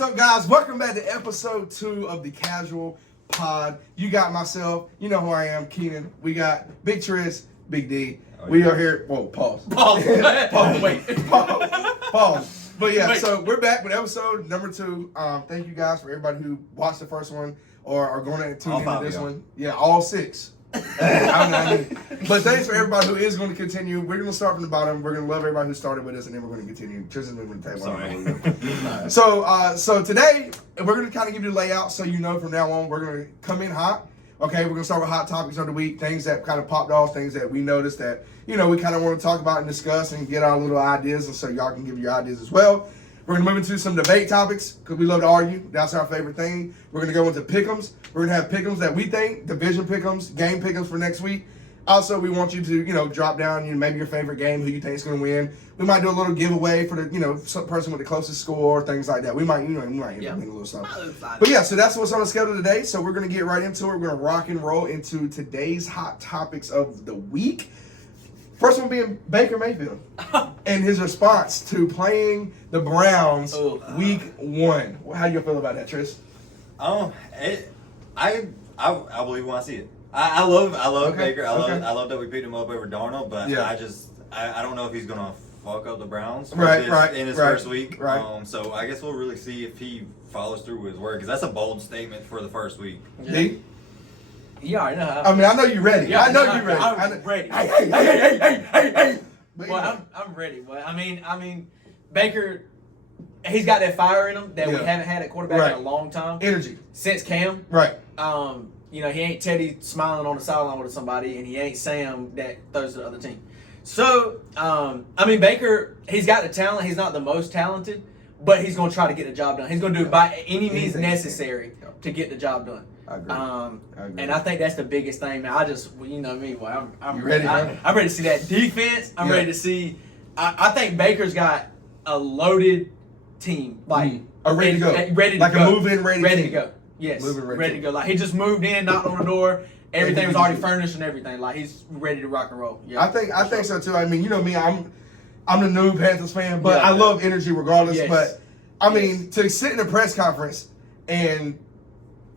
What's up, guys? Welcome back to episode 2 of the Casual Pod. You got myself, you know who I am, Keenan. We got Big Tris, Big D. We are here. Whoa, pause. Pause. Pause. Wait. Pause. But yeah, so we're back with episode number 2. Thank you guys for everybody who watched the first one or are going to tune into this one. Yeah, all 6. But thanks for everybody who is going to continue. We're going to start from the bottom. We're going to love everybody who started with us, and then we're going to continue. Tristan's moving the table. So today we're going to kind of give you the layout so you know from now on we're going to come in hot. Okay, we're going to start with hot topics of the week, things that kind of popped off, things that we noticed that, you know, we kind of want to talk about and discuss and get our little ideas, and so y'all can give your ideas as well. We're going to move into some debate topics because we love to argue. That's our favorite thing. We're going to go into pick'ems. We're going to have pick'ems that we think, division pick'ems, game pick'ems for next week. Also, we want you to, you know, drop down, maybe your favorite game, who you think is going to win. We might do a little giveaway for the, some person with the closest score, things like that. We might, think a little something. But yeah, so that's what's on the schedule today. So we're going to get right into it. We're going to rock and roll into today's hot topics of the week. First one being Baker Mayfield and his response to playing the Browns week 1. How do you feel about that, Tris? I believe when I see it. I love Baker. I love that we picked him up over Darnold, but I don't know if he's gonna fuck up the Browns in his first week. Right. So I guess we'll really see if he follows through with his word, because that's a bold statement for the first week. D? Yeah, I know. I mean, I know you're ready. Yeah, I know you're ready. I'm ready. Hey. Well, I'm ready. Well, I mean, Baker, he's got that fire in him that we haven't had at quarterback in a long time. Energy. Since Cam. Right. He ain't Teddy smiling on the sideline with somebody, and he ain't Sam that throws to the other team. So, Baker, he's got the talent. He's not the most talented, but he's going to try to get the job done. He's going to do it by any means necessary to get the job done. I agree. And I think that's the biggest thing, man. You know me, well, I'm ready. I'm ready to see that defense. I'm ready to see. I think Baker's got a loaded team, like ready to go, a move-in ready to go. Yes, ready to go. Like he just moved in, knocked on the door. Everything was already furnished and everything. Like he's ready to rock and roll. Yeah, I think so too. I mean, you know me, I'm the new Panthers fan, but I love energy regardless. Yes. But I mean, to sit in a press conference and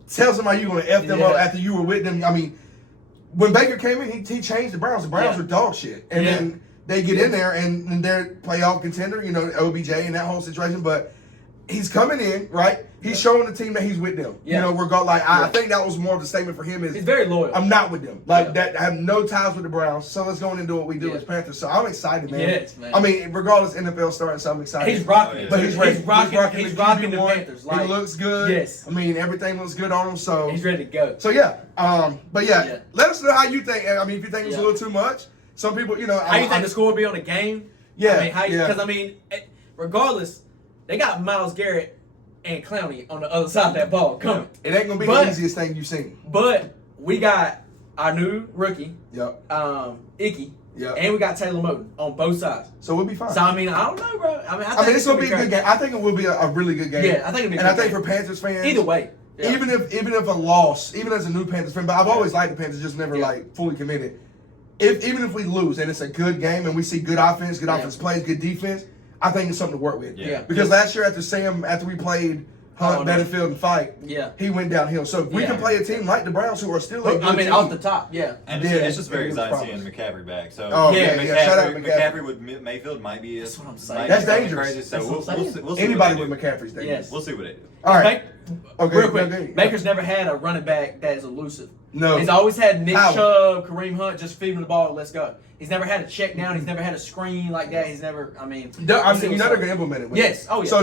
tell somebody you're going to F them up after you were with them. I mean, when Baker came in, he changed the Browns. The Browns were dog shit. And then they get in there and they're playoff contender, OBJ and that whole situation. But he's coming in, right? He's showing the team that he's with them. Yeah. I think that was more of the statement for him is, he's very loyal. I'm not with them. That I have no ties with the Browns, so let's go in and do what we do as Panthers. So I'm excited, man. Yes, man. I mean, regardless, NFL starting, so I'm excited. He's rocking. But he's ready. He's rocking the Panthers. He looks good. Yes. I mean, everything looks good on him, so he's ready to go. So let us know how you think. I mean, if you think it's a little too much. Some people, how you think the score will be on the game? Yeah. Because regardless, they got Myles Garrett and Clowney on the other side of that ball coming. It ain't gonna be the easiest thing you've seen. But we got our new rookie, Icky, and we got Taylor Moton on both sides. So we'll be fine. So I don't know, bro. I think it's gonna be a good game. I think it will be a really good game. Yeah, I think it'll be. And I think for Panthers fans, either way, even if a loss, even as a new Panthers fan, but I've always liked the Panthers, just never fully committed. Even if we lose and it's a good game and we see good offense plays, good defense, I think it's something to work with. Yeah. Because last year after we played Hunt, Benefield, and Fight, he went downhill. So if we can play a team like the Browns who are still a good team, off the top, And it's just very exciting seeing McCaffrey back. So shout out McCaffrey with Mayfield might be. That's what I'm saying. That's dangerous. Crazy. So we'll see anybody with McCaffrey's dangerous. Yes. We'll see what they do. All right. Real quick, Baker's never had a running back that is elusive. No. He's always had Nick Chubb, Kareem Hunt just feeding the ball, let's go. He's never had a check down. He's never had a screen like that. He's never, you're not going to implement it with Yes. Oh, yeah. So,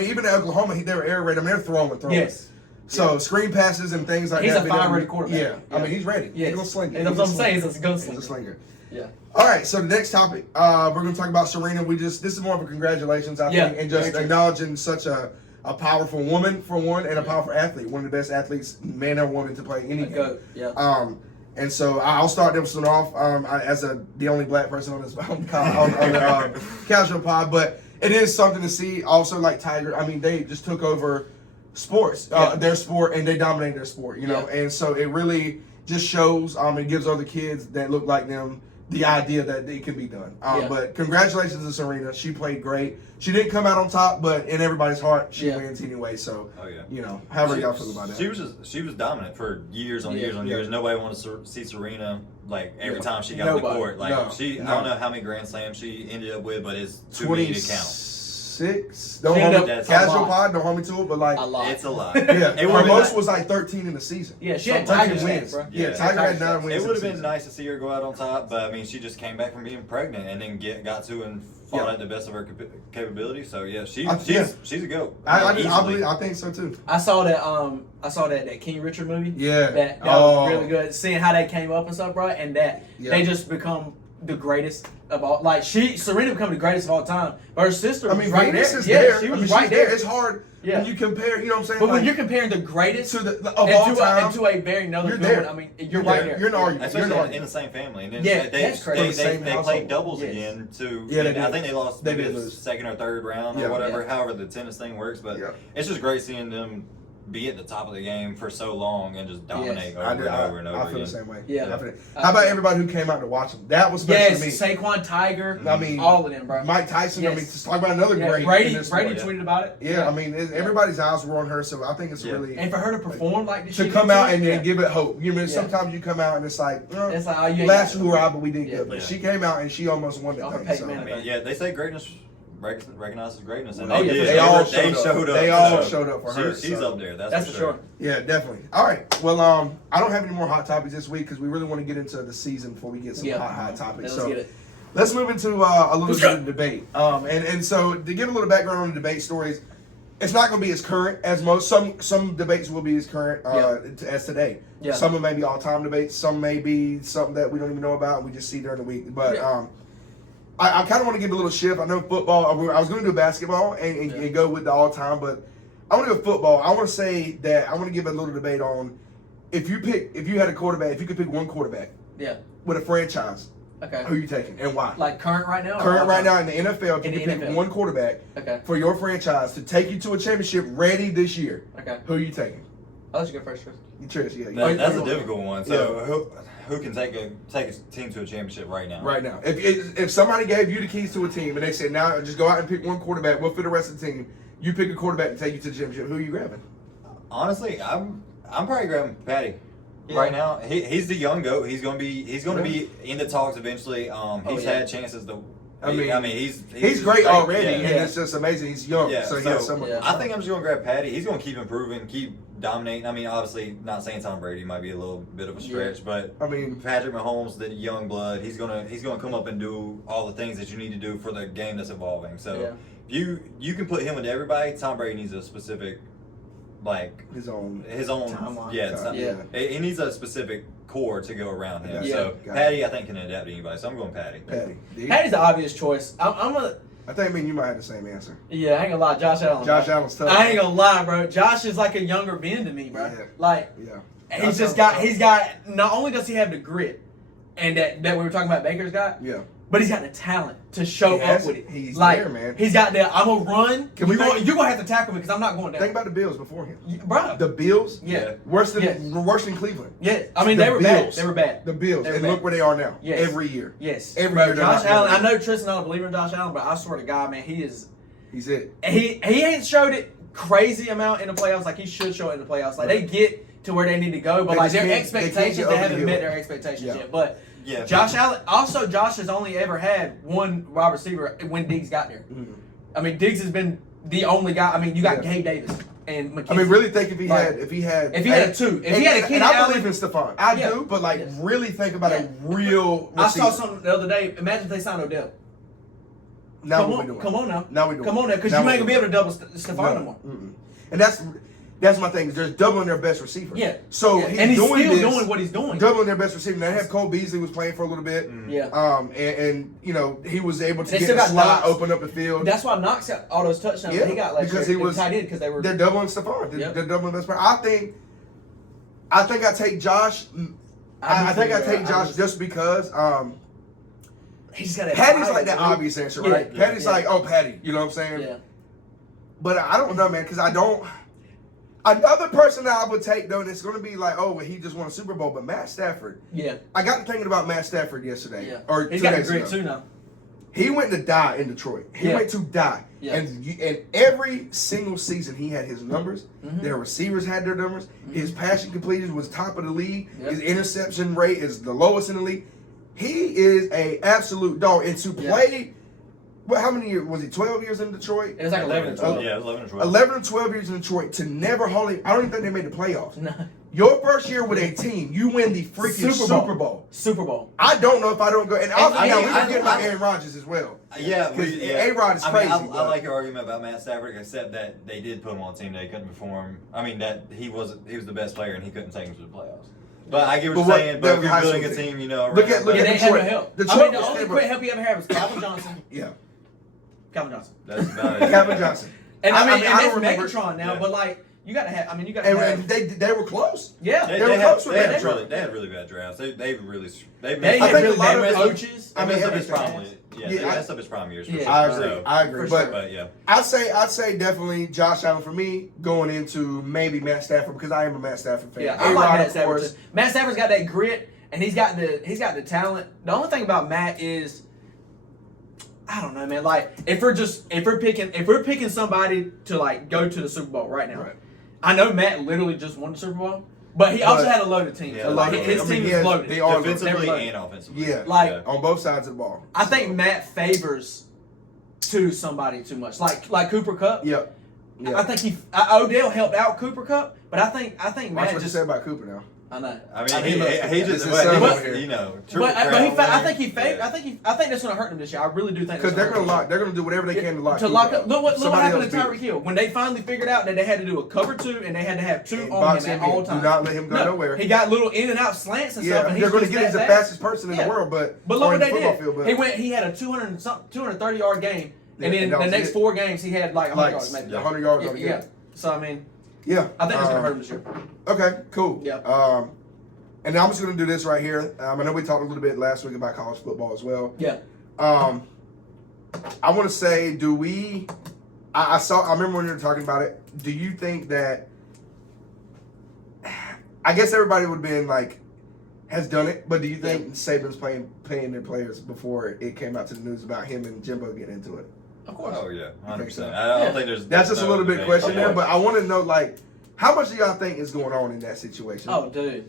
even in Oklahoma, they were air raid. I mean, they're throwing. Yes. So, screen passes and things like that. He's a fire-ready quarterback. Yeah. I mean, he's ready. Yes. He's going to sling it. And that's what I'm saying. He's a gunslinger. He's a slinger. Yeah. All right, so the next topic, we're going to talk about Serena. This is more of a congratulations, I think, and just acknowledging such a powerful woman, for one, and a powerful athlete. One of the best athletes, man or woman, to play any game. Yeah. And so I'll start this one off as the only black person on this on the casual pod, but it is something to see. Also, like Tiger, I mean, they just took over sports, their sport, and they dominate their sport, and so it really just shows. It gives other kids that look like them the idea that it can be done. Yeah. But congratulations to Serena. She played great. She didn't come out on top, but in everybody's heart, she wins anyway. So, however y'all feel about that. She was dominant for years on years on years. Nobody wanted to see Serena like every time she got on the court. Like I don't know how many Grand Slams she ended up with, but it's too many to count. 6. Don't hold me casual pod. Don't hold me to it, but like it's a lot. Yeah, her most was like 13 in the season. Yeah, she had Tiger wins. Bro. Yeah, Tiger had 9 wins. It would have been nice to see her go out on top, but I mean, she just came back from being pregnant and then got to and fought at the best of her capability. So yeah, she's a goat. I think so too. I saw that King Richard movie. Yeah, that was really good. Seeing how they came up and stuff, bro, and that they just become the greatest of all. Like Serena become the greatest of all time. But her sister, was right there. She was right there. It's hard when you compare. You know what I'm saying? But when you're comparing the greatest to of all time to a very another good one, I mean, you're right there. You're an argument. Especially in the same family. And then they played doubles again too. Yeah, I think they lost maybe the second or third round or whatever. However the tennis thing works, but it's just great seeing them be at the top of the game for so long and just dominate over and over and over again. I feel the same way. Yeah. How about everybody who came out to watch them? That was special to me. Saquon, Tiger. I mean, all of them, bro. Mike Tyson. I mean, just talk about another great. Brady tweeted about it. Yeah, I mean, everybody's eyes were on her, so I think it's really and for her to perform like this, to come out and give it hope. You know, sometimes you come out and it's like, it's like last year we were out, but we did good. But she came out and she almost won the thing. So. I mean, they say greatness recognizes greatness, and they all showed up. They all showed up for her. She's up there. That's for sure. Yeah, definitely. All right. Well, I don't have any more hot topics this week because we really want to get into the season before we get some hot topics. So let's move into a little bit of debate. And so to give a little background on the debate stories, it's not going to be as current as most. Some debates will be as current as today. Yeah. Some of them may be all-time debates. Some may be something that we don't even know about and we just see during the week. But I kind of want to give a little shift. I know football. I was going to do basketball and go with the all-time, but I want to go football. I want to say that I want to give a little debate on if you had a quarterback, if you could pick one quarterback with a franchise, who are you taking and why? Like current right now? Current right now in the NFL, if you could pick one quarterback for your franchise to take you to a championship ready this year, who are you taking? I'll let you go first, Chris. That's a difficult one. So who can take a team to a championship right now? Right now. If somebody gave you the keys to a team and they said, now just go out and pick one quarterback, we'll fit the rest of the team. You pick a quarterback to take you to the championship. Who are you grabbing? Honestly, I'm probably grabbing Patty. Right now, he's the young goat. He's gonna be in the talks eventually. He's had chances to. I mean, he's great already, and it's just amazing. He's young, so he has so much. I think I'm just gonna grab Patty. He's gonna keep improving, keep dominating. I mean, obviously, not saying Tom Brady might be a little bit of a stretch, but I mean, Patrick Mahomes, the young blood, he's gonna come up and do all the things that you need to do for the game that's evolving. So you can put him with everybody. Tom Brady needs a specific, like his own timeline. He needs a specific core to go around him. So Patty, I think, can adapt to anybody. So I'm going Patty. Patty's the obvious choice. I think me and you might have the same answer. Yeah, I ain't gonna lie, Josh Allen. Josh Allen's tough. I ain't gonna lie, bro. Josh is like a younger Ben to me, bro. Yeah. Like, he's got. Not only does he have the grit, and that we were talking about Baker's got. Yeah. But he's got the talent to show up with it. He's like, there, man. He's got the, I'm going to run. You're going to have to tackle me because I'm not going down. Think about the Bills before him. Bro. The Bills? Yeah. Worse than Cleveland. Yeah. I mean, they were bad. They were bad. The Bills. And look where they are now. Yes. Every year. Yes. Every year. Josh Allen, I know Tristan's not a believer in Josh Allen, but I swear to God, man, he's it. He ain't showed it crazy amount in the playoffs like he should show it in the playoffs. Like, they get to where they need to go, but like their expectations, they haven't met their expectations yet. But Josh Allen, also Josh has only ever had one wide receiver when Diggs got there. Mm-hmm. I mean, Diggs has been the only guy. I mean, you got Gabe Davis and McKinney. I mean, really think if he had a two, if he had a kid, and I believe in Stephon. I do, but like really think about a real receiver. I saw something the other day. Imagine if they signed Odell. Come on now, because you ain't gonna be able to double Stephon no more. Mm-mm. And that's my thing. They're doubling their best receiver. Yeah. So he's still doing what he's doing. Doubling their best receiver. They have Cole Beasley was playing for a little bit. Yeah. And you know he was able to get the slot, open up the field. That's why Knox got all those touchdowns he got last year. Because he was tight end because they're doubling Stephon. They're doubling best player. I think I take Josh. I think I take Josh just because. He's got Patty's like that obvious answer, right? Patty's like, oh, Patty. You know what I'm saying? Yeah. But I don't know, man, because I don't. Another person that I would take, though, and it's going to be like, oh, well, he just won a Super Bowl, but Matt Stafford. Yeah. I got to thinking about Matt Stafford yesterday. Yeah. Or he's 2 got a days grit ago. too now. He went to die in Detroit. He went to die. Yeah. And every single season, he had his numbers. Mm-hmm. Their receivers had their numbers. Mm-hmm. His passing completion was top of the league. Yep. His interception rate is the lowest in the league. He is a absolute dog. And to play, well, how many years? Was he 12 years in Detroit? It was like 11 or 12. Yeah, it was 11 or 12. 11 or 12 years in Detroit to never hardly, I don't even think they made the playoffs. No. Your first year with a team, you win the freaking Super Bowl. Super Bowl. I don't know if I don't go. And we I forget about Aaron Rodgers as well. Yeah, A-Rod is crazy. I like your argument about Matt Stafford, except that they did put him on a team they couldn't perform. I mean, that he was the best player and he couldn't take him to the playoffs. But I get what you're saying. But if you're building a team, you know, look at they had no Detroit. help. Detroit I mean, the was only never- quick help he ever had was Calvin Johnson. Yeah, Calvin Johnson. That's about it. Calvin Johnson. And I mean, I that's don't remember. Megatron now, but like, you gotta have. I mean, you gotta And have. they were close. Yeah, They were close with that. had really bad drafts. They they messed had think really a lot of bad it- coaches. I messed up his everything. prime. Yeah, Yeah, they messed up his prime years. For Yeah. sure. I agree. So, I agree. For sure. but yeah, I'd say definitely Josh Allen for me going into maybe Matt Stafford because I am a Matt Stafford fan. Yeah, I like A-Rod, Matt of Stafford. course. Too. Matt Stafford's got that grit, and he's got the talent. The only thing about Matt is, I don't know, man. Like if we're picking somebody to like go to the Super Bowl right now. Right. I know Matt literally just won the Super Bowl, but he also had a loaded team. Yeah, So like loaded. his I mean, team he is has- loaded. they are defensively loaded. and offensively. Yeah, Like- on both sides of the ball. I think Matt favors to somebody too much, like Cooper Kupp. Yep. Yeah. I think Odell helped out Cooper Kupp, but I think Watch Matt what you just. say about Cooper now. I know. I mean, he looks- he just This is Sam but, over here. you know, But triple I crown think he winner. faked. Yeah. I think that's going to hurt him this year. I really do think Because that's they're gonna gonna do whatever they can to lock to Cooper lock up. up. Look what Somebody happened else to beat Tyreek Hill when they finally figured out that they had to do a cover 2 and they had to have 2 And on box him him at all in. times. Do not let him go nowhere. He got little in and out slants and Yeah, stuff. And they're going gonna to get he's the fast. fastest person in Yeah. the world, but But look on what the they football did. field. But He had a 230 yard game, Yeah, and then and that the was next it. 4 games he had like 100 yards. like Maybe. 100 yards. Yeah, on the yeah. game. So I mean, Yeah. I think that's going to hurt him this year. Okay, cool. Yeah. And I'm just going to do this right here. I know we talked a little bit last week about college football as well. Yeah. I want to say, do we? I remember when you were talking about it. Do you think that? I guess everybody would have been like, has done it, but do you think Saban's paying their players before it came out to the news about him and Jimbo getting into it? Of course. Oh yeah, I think 100%. so. I don't think there's. That's just a no little bit debate. question Yeah. there, but I want to know like, how much do y'all think is going on in that situation? Oh, dude.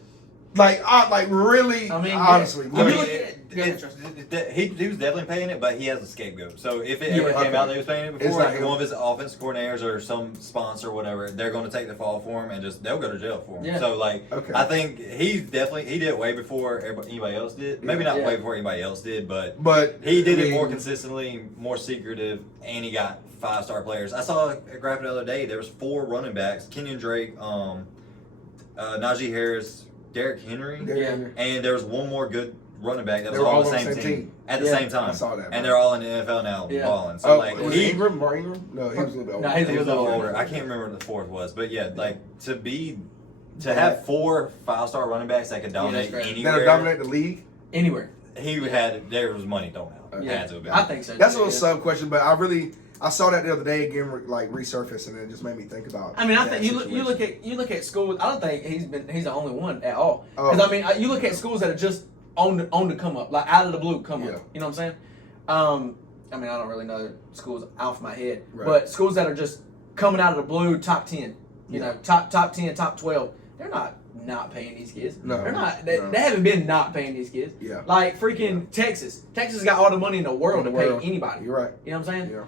Like really, I mean, honestly. I mean, like- He was definitely paying it, but he has a scapegoat. So if it ever Yeah, came out that he was paying it It's before, not him. one of his offensive coordinators or some sponsor or whatever, they're going to take the fall for him and they'll go to jail for him. Yeah. So like, Okay. I think he did it way before anybody else did. Maybe not Yeah. way before anybody else did, but I he did it mean, more consistently, more secretive, and he got 5-star players. I saw a graphic the other day. There was 4 running backs: Kenyon Drake, Najee Harris, Derrick Henry, Yeah. and there was one more good running back that They was were all all the on same the same team team. at the Yeah. same time. I saw that, and bro. they're all in the NFL now, Yeah. balling. So like was he, it Ingram? Mark Ingram? No, he was a little bit older. No, he was a little older. older. I can't remember what the 4th was, but yeah, like to have 4 5-star running backs that could dominate that's great. anywhere. That'll dominate the league. Anywhere. There was money thrown out. Okay. Had to have been. I think so. That's a too, little yeah. sub question, but I saw that the other day again, resurfaced, and it just made me think about. I mean, I that think you situation. look at schools. I don't think he's the only one at all. Oh. Because I mean, you look at schools that are just on the come up, like out of the blue come Yeah. up. You know what I'm saying? I mean, I don't really know schools off my head, Right. but schools that are just coming out of the blue, top 10. You know, top 10, top 12. They're not paying these kids. No, They're not. no. They haven't been not paying these kids. Yeah. Like freaking Texas. Texas has got all the money in the world In to the pay world. anybody. You're right. You know what I'm saying? Yeah.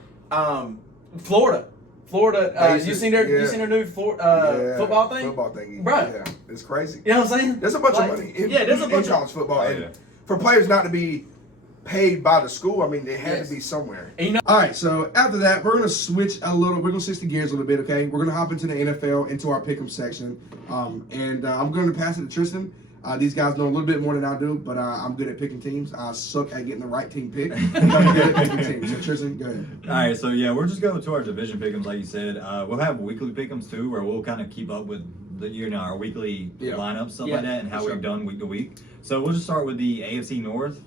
Florida, Basic, you seen their new football thing? Football thing, Bruh. Yeah, it's crazy. You know what I'm saying? There's a bunch Like, of money in, there's a bunch in college football, Oh, and yeah. for players not to be paid by the school, I mean, they had Yes. to be somewhere. And you know, All right, so after that, we're gonna switch the gears a little bit. Okay, we're gonna hop into the NFL, into our pick'em section, and I'm gonna pass it to Tristan. These guys know a little bit more than I do, but I'm good at picking teams. I suck at getting the right team picked. I'm good at picking teams. So Tristan, go ahead. All right, so yeah, we're just going to our division pick'ems, like you said. We'll have weekly pick'ems too, where we'll kind of keep up with our weekly lineups, stuff like that, and how we've done week to week. So we'll just start with the AFC North.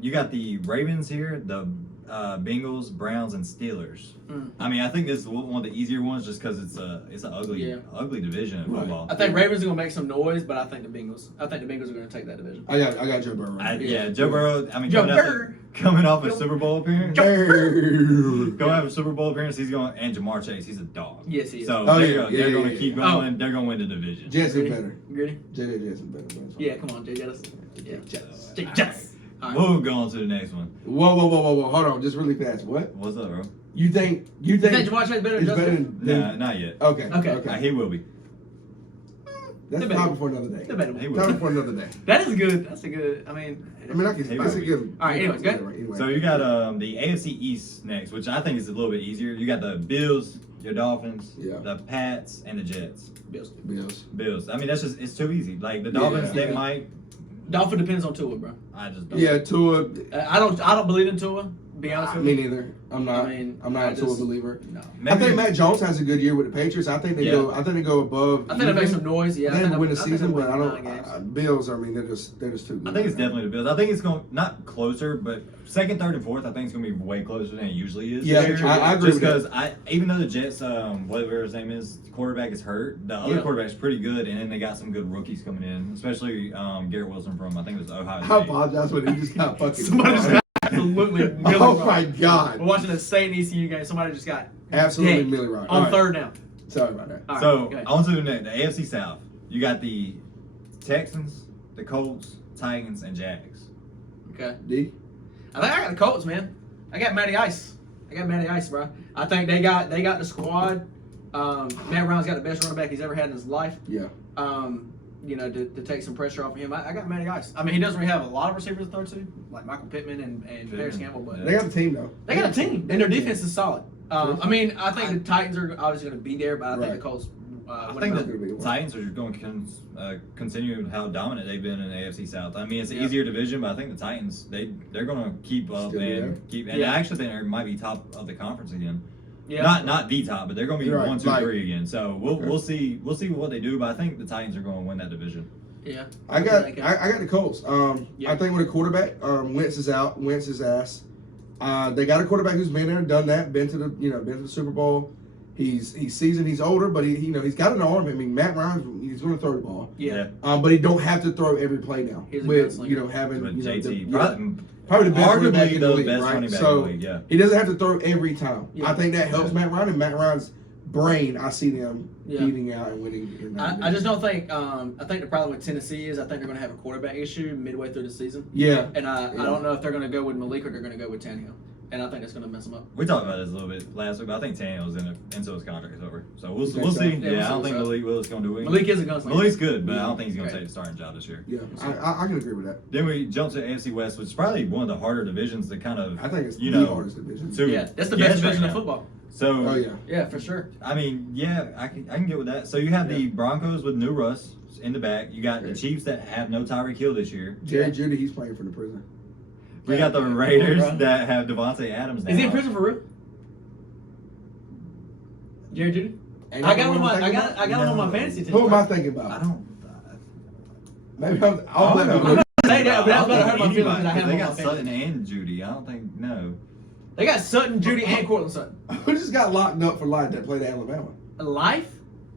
You got the Ravens here, the Bengals, Browns, and Steelers. I mean, I think this is one of the easier ones just because it's an ugly division in football. I think Ravens are gonna make some noise, but I think the Bengals are gonna take that division. I got Joe Burrow. Joe Burrow. I mean, Joe coming off a Super Bowl appearance. Burrow. Going off a Super Bowl appearance, he's going, and Jamar Chase, he's a dog. Yes, he is. So they're going to keep going. They're going to win the division. Jets is better. Gritty? Jets is better. Yeah, come on, Jets. Yeah, Jets. Right. We'll go on to the next one. Whoa. Hold on, just really fast. What? What's up, bro? You think Jamar Chase better than Justin? Nah, not yet. Okay. He will be. That's topic for another day. Debatable. For another day. That is good. That's a good. I can. That's a good. All right. Anyways, good. Anyway. So you got the AFC East next, which I think is a little bit easier. You got the Bills, your Dolphins, the Pats, and the Jets. Bills. I mean, it's too easy. Like the Dolphins, they might. Dolphin depends on Tua, bro. I just don't. Yeah, Tua. I don't believe in Tua. Be honest with you. Me neither. I'm not. I'm not a Tua believer. No. I think Matt Jones has a good year with the Patriots. I think they go above. I think they make some noise. Yeah. They win the season, but I don't. Bills. I mean, they're just too good. I think it's definitely the Bills. I think it's going not closer, but second, third, and fourth. I think it's going to be way closer than it usually is. Yeah, I agree. Just because even though the Jets, whatever his name is, quarterback is hurt. The other quarterback's pretty good, and then they got some good rookies coming in, especially Garrett Wilson from I think it was Ohio State. I apologize, but he just got fucking. Somebody just got absolutely. Oh my God! We're watching the State ECU game. Somebody just got absolutely Millie Rock on third down. Sorry about that. Right, so on to the AFC South. You got the Texans, the Colts, Titans, and Jags. Okay. D. I think I got the Colts, man. I got Matty Ice, bro. I think they got the squad. Matt Ryan's got the best running back he's ever had in his life. Yeah. To take some pressure off of him. I got Matty Ice. I mean, he doesn't really have a lot of receivers to throw to, like Michael Pittman and Paris Campbell, but they got the team though. They got a team, and their defense is solid. I mean, I think the Titans are obviously going to be there, but I think the Colts. I think the Titans are going to continue how dominant they've been in the AFC South. I mean, it's an easier division, but I think the Titans they're going to keep up and keep. And I actually think they might be top of the conference again. Yeah. Not the top, but they're going to be 1, 2, 3 again. So we'll see what they do, but I think the Titans are going to win that division. Yeah. I got the Colts. I think with a quarterback, Wentz is out. Wentz is ass. They got a quarterback who's been there, done that, been to the Super Bowl. He's seasoned. He's older, but he's got an arm. I mean, Matt Ryan, he's going to throw the ball. Yeah. But he don't have to throw every play now. With having JT. Probably the best running back in the league, best right? running back So in the league, yeah. He doesn't have to throw every time. Yeah. I think that helps Matt Ryan, and Matt Ryan's brain. I see them beating out and winning. I just don't think. I think the problem with Tennessee is I think they're going to have a quarterback issue midway through the season. Yeah. And I don't know if they're going to go with Malik or they're going to go with Tannehill. And I think that's going to mess them up. We talked about this a little bit last week, but I think Tannehill's in it, and so his contract is over. So we'll see. Yeah, I don't think Malik Willis going to do it. Malik is a gunslinger. Malik's good, but I don't think he's going to take the starting job this year. Yeah, I can agree with that. Then we jump to AFC West, which is probably one of the harder divisions to kind of. I think it's the hardest division. That's the best division of football. So. Yeah, for sure. I mean, I can get with that. So you have the Broncos with new Russ in the back. You got the Chiefs that have no Tyreek Hill this year. Jerry Jeudy, he's playing for the prison. We got the Raiders that have Devontae Adams now. Is he in prison for real? Jerry Jeudy? I got him on my fantasy team. Who am I thinking about? I don't. Maybe I'll let him. Say that, but that's what I hurt my feelings. They got Sutton and Jeudy. I don't think They got Sutton, Jeudy, and Cortland Sutton. Who just got locked up for life that played at Alabama? Life?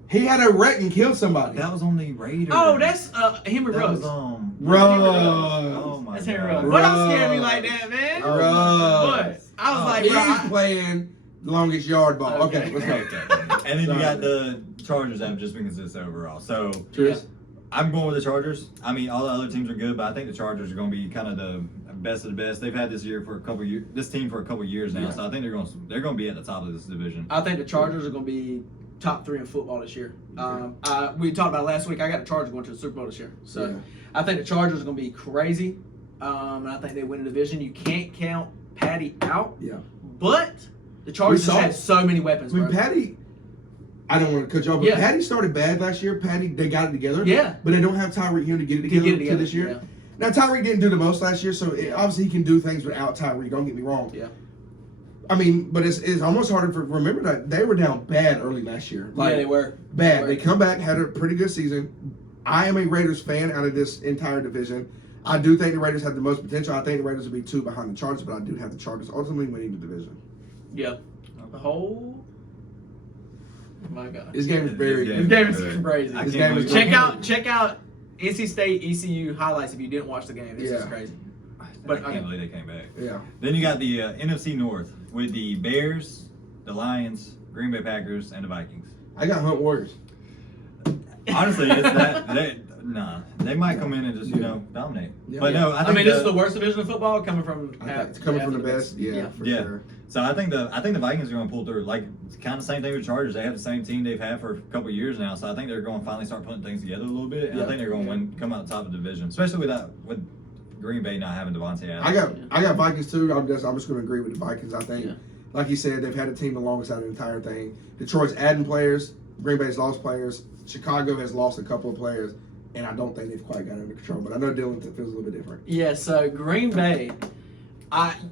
He had a wreck and killed somebody. That was on the Raiders. Oh, that's Henry Ruggs. Ruggs. Oh my That's Henry Ruggs. Why don't scare me like that, man? Ruggs. I was like, he's playing longest yard ball. Okay, let's go. And then you got the Chargers that have just been consistent overall. So I'm going with the Chargers. I mean, all the other teams are good, but I think the Chargers are going to be kind of the best of the best. They've had this team for a couple years now, so I think they're going to be at the top of this division. I think the Chargers are going to be top 3 in football this year. We talked about it last week. I got the Chargers going to the Super Bowl this year, so I think the Chargers are going to be crazy, and I think they win the division. You can't count Patty out. Yeah, but the Chargers just had so many weapons. I mean, Patty. I don't want to cut you off, but Patty started bad last year. They got it together. Yeah. But they don't have Tyreek Hill to get it together this year. Yeah. Now, Tyreek didn't do the most last year, so obviously he can do things without Tyreek. Don't get me wrong. Yeah. I mean, but it's almost harder to remember that they were down bad early last year. Like, they were. Bad. They come back, had a pretty good season. I am a Raiders fan out of this entire division. I do think the Raiders have the most potential. I think the Raiders will be 2 behind the Chargers, but I do have the Chargers ultimately winning the division. Yeah. Oh my God. This game is very This game is crazy. This game is Check out NC State ECU highlights if you didn't watch the game. This is crazy. But I can't believe they came back. Yeah. Then you got the NFC North with the Bears, the Lions, Green Bay Packers, and the Vikings. I got Hunt Warriors. Honestly, it's that. They might come in and just dominate. Yeah. But no, I think this is the worst division of football coming from. It's coming from the best. Yeah, for sure. So I think the Vikings are going to pull through. Like it's kind of the same thing with the Chargers. They have the same team they've had for a couple of years now. So I think they're going to finally start putting things together a little bit. And I think they're going to come out top of the division, especially with Green Bay not having Devontae Adams. I got Vikings too. I'm just going to agree with the Vikings. I think, like you said, they've had a team the longest out of the entire thing. Detroit's adding players. Green Bay's lost players. Chicago has lost a couple of players, and I don't think they've quite got it under control. But I know Dylan feels a little bit different. Yeah. So Green Bay,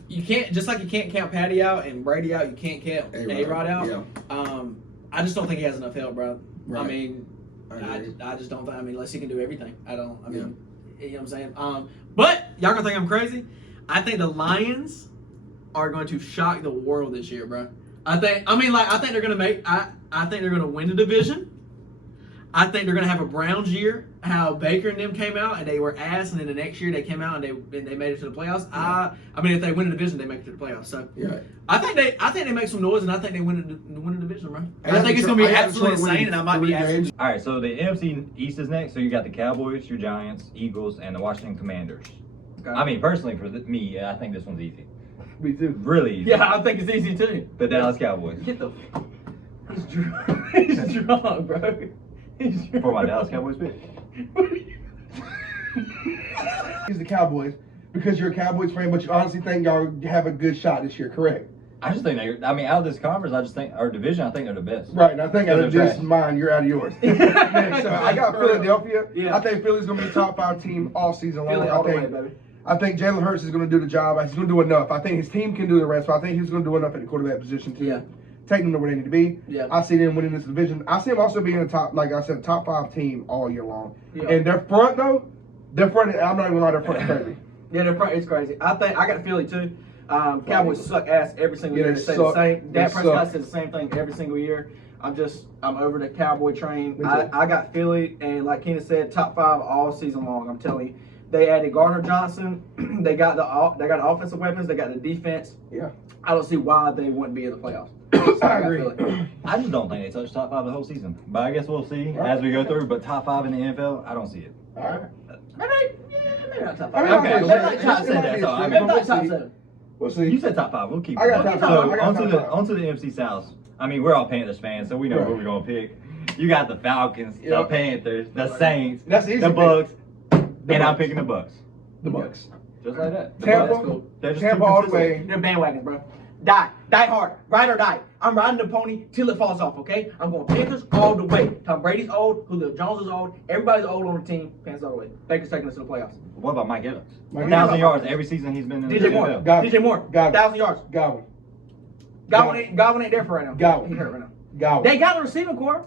you can't just like you can't count Patty out and Brady out. You can't count A-Rod out. Yeah. I just don't think he has enough help, bro. Right. I mean, I just don't think. I mean, unless he can do everything, I don't. I mean, you know what I'm saying. But y'all gonna think I'm crazy. I think the Lions are going to shock the world this year, bro. I think they're gonna make. I think they're gonna win the division. I think they're gonna have a Browns year. How Baker and them came out and they were ass, and then the next year they came out and they made it to the playoffs. Yeah. I mean, if they win the division, they make it to the playoffs. So I think they make some noise, and I think they win the division, bro. I think it's gonna be absolutely insane, and I might be asking. All right, so the NFC East is next. So you got the Cowboys, your Giants, Eagles, and the Washington Commanders. Okay. I mean, personally, for me, I think this one's easy. Me too. Really easy. Yeah, I think it's easy too. The Dallas Cowboys. Get the. He's drunk, bro. For my Dallas Cowboys pick. He's the Cowboys because you're a Cowboys fan, but you honestly think y'all have a good shot this year, correct? I just think out of this conference, I just think our division, I think they're the best. Right, and I think out of this mine, you're out of yours. So I got Philadelphia. Yeah. I think Philly's gonna be a top 5 team all season long. I think Jalen Hurts is gonna do the job. He's gonna do enough. I think his team can do the rest, but I think he's gonna do enough at the quarterback position too. Yeah. Take them to where they need to be. Yeah. I see them winning this division. I see them also being a top, like I said, top 5 team all year long. Yeah. And their front though, I'm not even gonna lie, their front is crazy. Yeah, their front is crazy. I got Philly too. Cowboys suck ass every single year. They say the same. Dak Prescott says the same thing every single year. I'm over the Cowboy train. I got Philly, and like Keenan said, top 5 all season long. I'm telling you. They added Gardner Johnson. They got the offensive weapons. They got the defense. Yeah. I don't see why they wouldn't be in the playoffs. So I agree. I just don't think they touch top 5 the whole season. But I guess we'll see as we go through. But top 5 in the NFL, I don't see it. All right. Maybe not top 5. Okay. Top 7. We'll see. You said top 5. We'll keep it. I got top 5. So onto the NFC South. I mean, we're all Panthers fans, so we know who we're going to pick. You got the Falcons, the Panthers, the Saints, the Bucks, and I'm picking the Bucks. The Bucks. Just like that. Tampa all the way. They're bandwagons, bro. Die hard, ride or die. I'm riding the pony till it falls off, okay? I'm going Panthers all the way. Tom Brady's old, Julio Jones is old, everybody's old on the team. Panthers all the way. Baker's taking us to the playoffs. What about Mike Evans? 1,000 yards every season he's been in the NFL. DJ Moore, 1,000 yards. Godwin ain't there for right now. Godwin. He's hurt right now. They got the receiving core.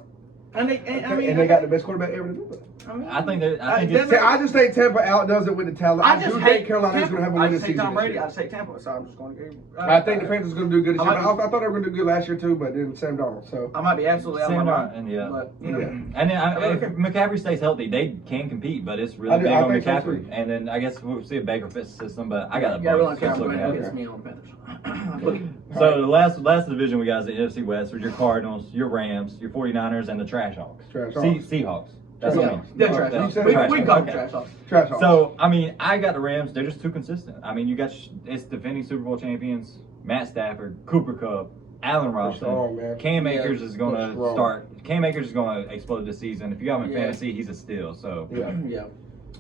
And they got the best quarterback ever to do it. I just think Tampa outdoes it with the talent. I do think Carolina's going to have a winning season. Tom Brady. I just hate Tampa, so I'm just going to. I think the Panthers are going to do good this year. I thought they were going to do good last year too, but then Sam Darnold. So I might be absolutely out of my mind. And then if McCaffrey stays healthy, they can compete, but it's really big on McCaffrey. So and then I guess we'll see a Baker fits the system, but I got the Bucks. So the last division we got is the NFC West with your Cardinals, your Rams, your 49ers, and the Trash Hawks. Seahawks. That's what I mean. They're trash hawks. We call them trash hawks. Trash hawks. So, I mean, I got the Rams. They're just too consistent. I mean, it's defending Super Bowl champions, Matt Stafford, Cooper Kupp, Allen Robinson. Cam Akers is going to start. Cam Akers is going to explode this season. If you got him in fantasy, he's a steal. So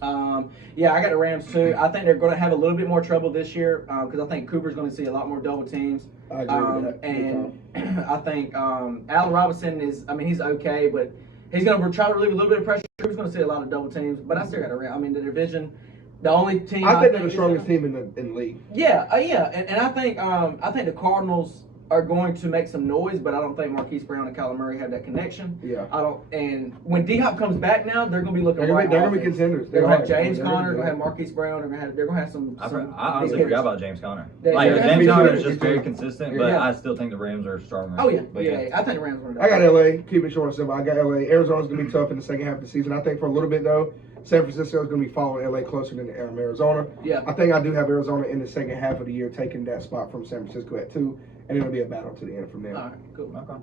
I got the Rams too. I think they're going to have a little bit more trouble this year because I think Cooper's going to see a lot more double teams. I agree with that. And I think Allen Robinson he's okay, but he's going to try to relieve a little bit of pressure. He's going to see a lot of double teams, but I still got the Rams. I mean, the division, the only team I think they're the strongest team in the league. Yeah, and I think the Cardinals are going to make some noise, but I don't think Marquise Brown and Kyler Murray have that connection. Yeah. I don't. And when D-Hop comes back now, they're going to be looking. They're going to be contenders. They're going to have James Conner. They're going to have Marquise Brown. They're going to have some. I honestly forgot about James Conner. James Conner is just very consistent, but I still think the Rams are stronger. Oh yeah, yeah. I think the Rams are. I got LA. Keep it short and simple. I got LA. Arizona's going to be tough in the second half of the season. I think for a little bit though, San Francisco is going to be following LA closer than Arizona. Yeah. I think I do have Arizona in the second half of the year taking that spot from San Francisco at 2, and it'll be a battle to the end from there. All right, cool. Okay.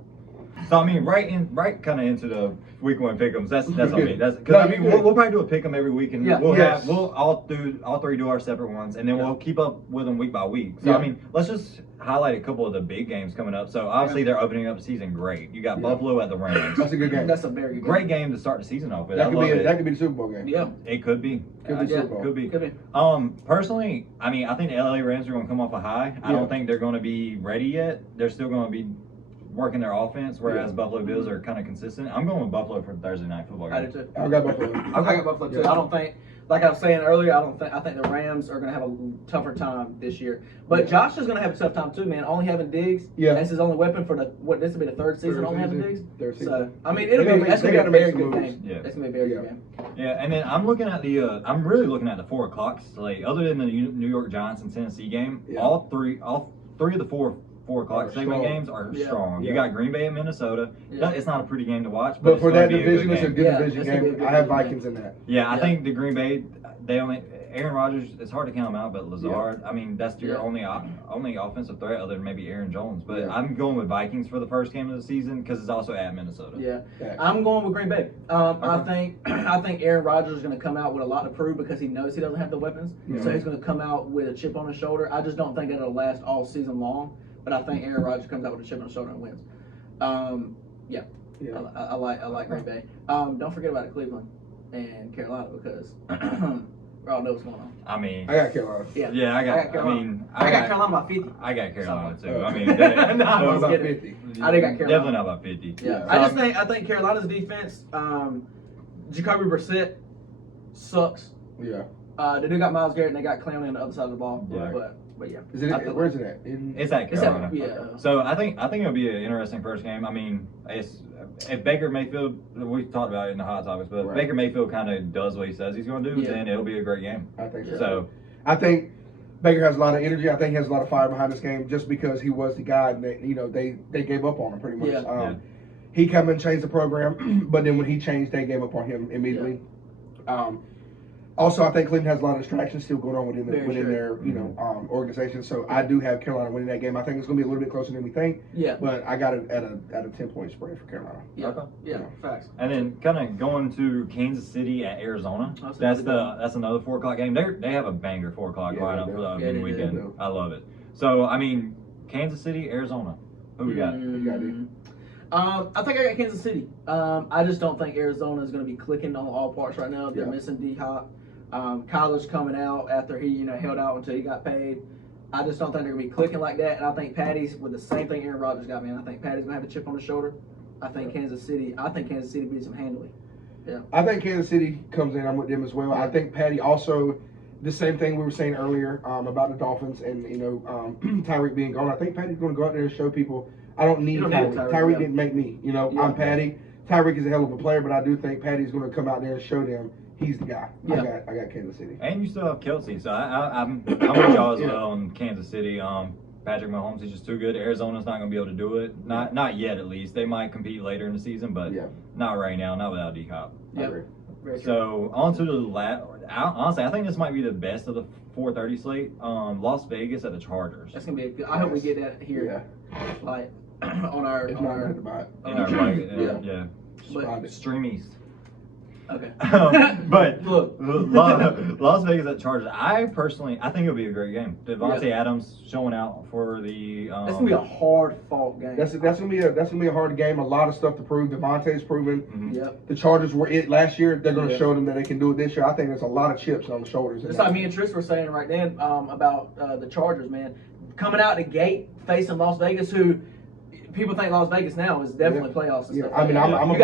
So I mean, right kind of into the week 1 pick'ems. That's on me. That's because we'll probably do a pick'em every week, and we'll all three do our separate ones, and then we'll keep up with them week by week. So I mean, let's just highlight a couple of the big games coming up. So obviously they're opening up the season great. You got Buffalo at the Rams. That's a good game. That's a very good great game to start the season off with. That could be the Super Bowl game. Yeah, it could be. Could be Super Bowl. Could be. Personally, I mean, I think the LA Rams are going to come off a high. I don't think they're going to be ready yet. They're still going to be working their offense, whereas Buffalo Bills are kind of consistent. I'm going with Buffalo for the Thursday night football game. I do too. I got Buffalo. I got Buffalo too. I don't think, like I was saying earlier, I think the Rams are going to have a tougher time this year. But Josh is going to have a tough time too, man. Only having Diggs. Yeah. That's his only weapon for this will be the third season only having Diggs. Third season. So I mean, that's going to be a very good game. Yeah. That's going to be a very good game. Yeah, and then I'm really looking at the 4 o'clock slate. Other than the New York Giants and Tennessee game, all three of the 4 o'clock segment games are strong. You got Green Bay and Minnesota. It's not a pretty game to watch, but for that division, it's a good division game. I have Vikings in that. Yeah, I think the Green Bay, Aaron Rodgers, it's hard to count him out, but Lazard, I mean, that's your only offensive threat other than maybe Aaron Jones. But I'm going with Vikings for the first game of the season because it's also at Minnesota. Yeah, I'm going with Green Bay. I think Aaron Rodgers is going to come out with a lot to prove because he knows he doesn't have the weapons. So he's going to come out with a chip on his shoulder. I just don't think it'll last all season long. But I think Aaron Rodgers comes out with a chip on his shoulder and wins. I like Green Bay. Don't forget about Cleveland and Carolina because we all know what's going on. I mean, I got Carolina. Yeah, I got Carolina. I got Carolina by 50. I got Carolina too. I mean, about 50. I think got Carolina. Definitely not about 50. Yeah, I think Carolina's defense. Jacoby Brissett sucks. Yeah. They do got Myles Garrett and they got Clowney on the other side of the ball. Yeah. But yeah. Where's it at? It's at Carolina. Yeah. So I think it'll be an interesting first game. I mean, if Baker Mayfield, we talked about it in the hot topics, but if Baker Mayfield kind of does what he says he's going to do, then it'll be a great game. I think so. So I think Baker has a lot of energy. I think he has a lot of fire behind this game just because he was the guy that they gave up on him pretty much. Yeah. He came and changed the program, but then when he changed, they gave up on him immediately. Yeah. Also, I think Cleveland has a lot of distractions still going on within their organization. So I do have Carolina winning that game. I think it's going to be a little bit closer than we think. Yeah. But I got it at a 10-point spread for Carolina. Yeah. Okay. Yeah. Facts. And then kind of going to Kansas City at Arizona. That's another 4 o'clock game. They have a banger 4 o'clock lineup for the opening weekend. I love it. So I mean, Kansas City, Arizona. Who we got? Who you got, dude? I think I got Kansas City. I just don't think Arizona is going to be clicking on all parts right now. They're missing D-Hop. Kyler's coming out after he held out until he got paid. I just don't think they're going to be clicking like that. And I think Patty's with the same thing Aaron Rodgers got, man. I think Patty's going to have a chip on his shoulder. I think Kansas City beats them handily. Yeah. I think Kansas City comes in. I'm with them as well. I think Patty also, the same thing we were saying earlier about the Dolphins and Tyreek being gone. I think Patty's going to go out there and show people I don't need Tyreek. Tyreek didn't make me. I'm Patty. Tyreek is a hell of a player, but I do think Patty's going to come out there and show them he's the guy. Yeah. I got Kansas City. And you still have Kelsey, so I'm with y'all as well on Kansas City. Patrick Mahomes is just too good. Arizona's not going to be able to do it. Not yet, at least. They might compete later in the season, but not right now. Not without D-Hop. Yeah. So on to the honestly, I think this might be the best of the 4:30 slate. Las Vegas at the Chargers. That's gonna be good. I hope we get that here. Yeah. Like on our streamies. Okay. But look, Las Vegas at Chargers. I think it'll be a great game. Devontae Adams showing out for the. That's gonna be a hard fought game. That's gonna be a hard game. A lot of stuff to prove. Devontae's proven. Mm-hmm. Yep. The Chargers were it last year. They're gonna show them that they can do it this year. I think there's a lot of chips on the shoulders. Just like me and Tris were saying right then about the Chargers, man, coming out the gate facing Las Vegas, who. People think Las Vegas now is definitely playoffs and stuff. I mean, you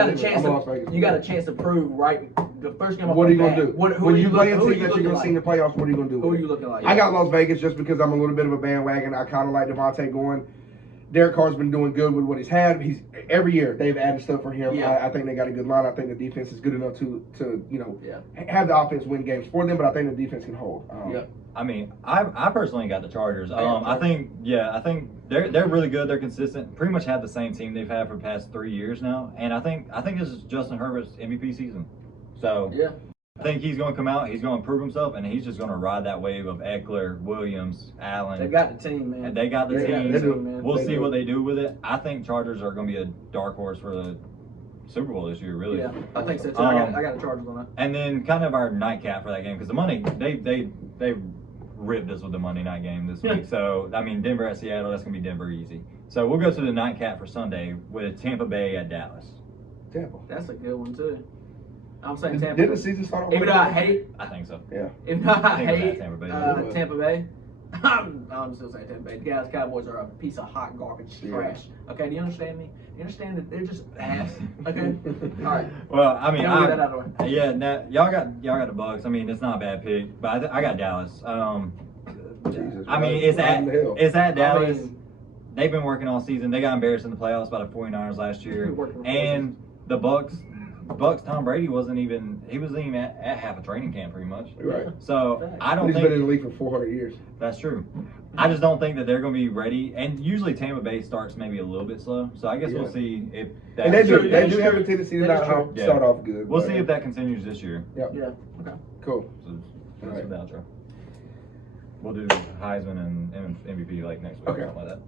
got a chance to prove right the first game. What are you gonna do? When you play a team that you're gonna see in the playoffs, what are you gonna do? Who are you looking like? I got Las Vegas just because I'm a little bit of a bandwagon. I kind of like Devontae going. Derek Carr's been doing good with what he's had. He's every year they've added stuff for him. Yeah. I think they got a good line. I think the defense is good enough to Yeah. have the offense win games for them. But I think the defense can hold. Yeah. I mean, I personally got the Chargers. I think they're really good. They're consistent. Pretty much have the same team they've had for the past 3 years now. And I think this is Justin Herbert's MVP season. So Yeah. I think he's going to come out. He's going to prove himself, and he's just going to ride that wave of Eckler, Williams, Allen. They got the team, man. And they got the team. they do. Man. We'll They see do. what they do with it. I think Chargers are going to be a dark horse for the Super Bowl this year, really. Yeah, I think so too. I got the Chargers on that. And then kind of our nightcap for that game, because the Monday they ripped us with the Monday night game this week. So I mean, Denver at Seattle, that's gonna be Denver easy. So we'll go to the nightcap for Sunday with Tampa Bay at Dallas. Tampa. That's a good one too. I'm saying Tampa. Didn't the season start off? Even though I hate, I think so. Yeah. even though I think it's at hate Tampa Bay. Tampa Bay, I'm still saying Tampa Bay. The Dallas Cowboys are a piece of hot garbage trash. Okay, do you understand me? You understand that they're just ass. Okay, all right. Well, I mean, Gotta get that out of the way. yeah, now, y'all got the Bucks. I mean, it's not a bad pick, but I got Dallas. Jesus, I mean, it's at Dallas. They've been working all season. They got embarrassed in the playoffs by the 49ers last year. And the Bucks, Tom Brady wasn't even at half a training camp pretty much. Right. So I don't He's think been in the league for 400 years. that's true. I just don't think that they're going to be ready. And usually Tampa Bay starts maybe a little bit slow. So I guess we'll see if that. And they do That's have true. a tendency to That is not true. start off good. We'll see if that continues this year. Yep. Yeah. Okay. Cool. So that's Alright. the outro. We'll do Heisman and MVP like next week or Okay. something like that.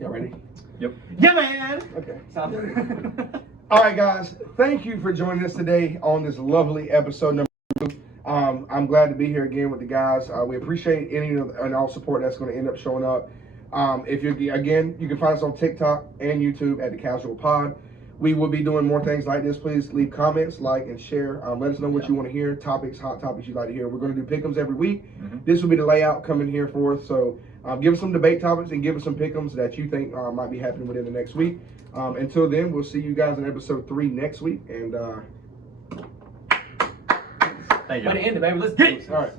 Y'all ready? Yep. Yeah, man. Okay. Sounds good. All right, guys. Thank you for joining us today on this lovely episode number 2. I'm glad to be here again with the guys. We appreciate any and all support that's going to end up showing up. If you can find us on TikTok and YouTube at The Casual Pod. We will be doing more things like this. Please leave comments, like, and share. Let us know what you want to hear, hot topics you'd like to hear. We're going to do pick'ems every week. Mm-hmm. This will be the layout coming here for us. So give us some debate topics and give us some pick'ems that you think might be happening within the next week. Until then, we'll see you guys in episode 3 next week. And Thank you. Way to end it, baby. Let's get it. all right.